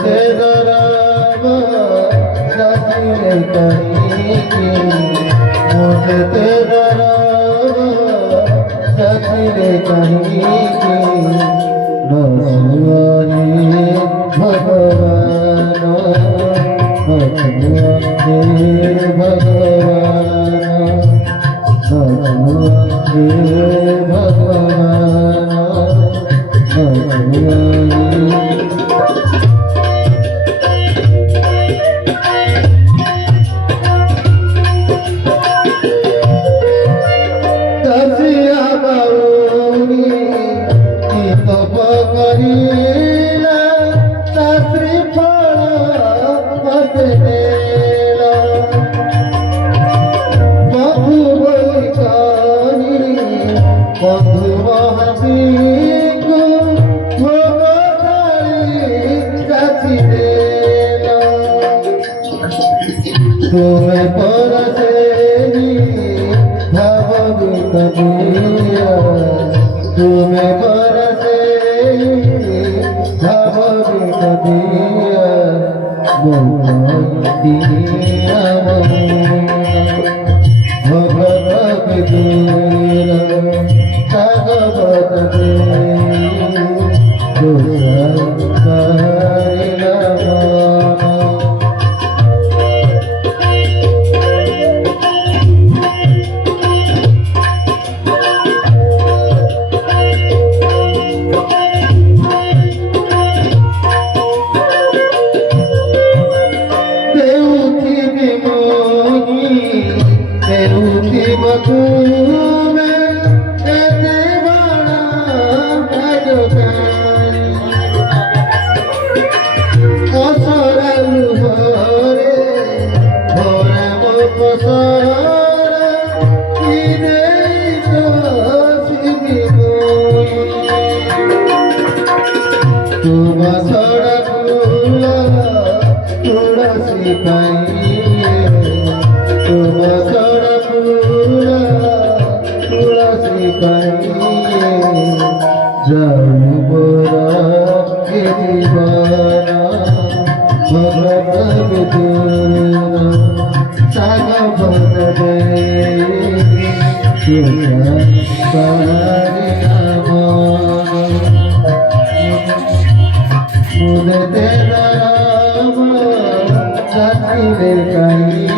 तेरा राम जाने कहीं की मुझे तेरा राम जाने कहीं की नसुआनी भगवान नसुआनी भगवान नसुआनी भगवान दसिया बाउनी तो पकड़ीला शास्त्री फल बदलेला बधु बोली करी बधु महासी को भोग थाली जाची देला तुम्हें परसेनी भावगीत दिया तुम्हें परसेनी भावगीत दिया दिया भगवत विदुर भागवत तुम सड़क तुलसी पाइए तुम सड़क तुलसी पाइए जाऊ बोरा के दीवाना भगवत विदुर साग बदले मुझे तेरा राम जाने कहीं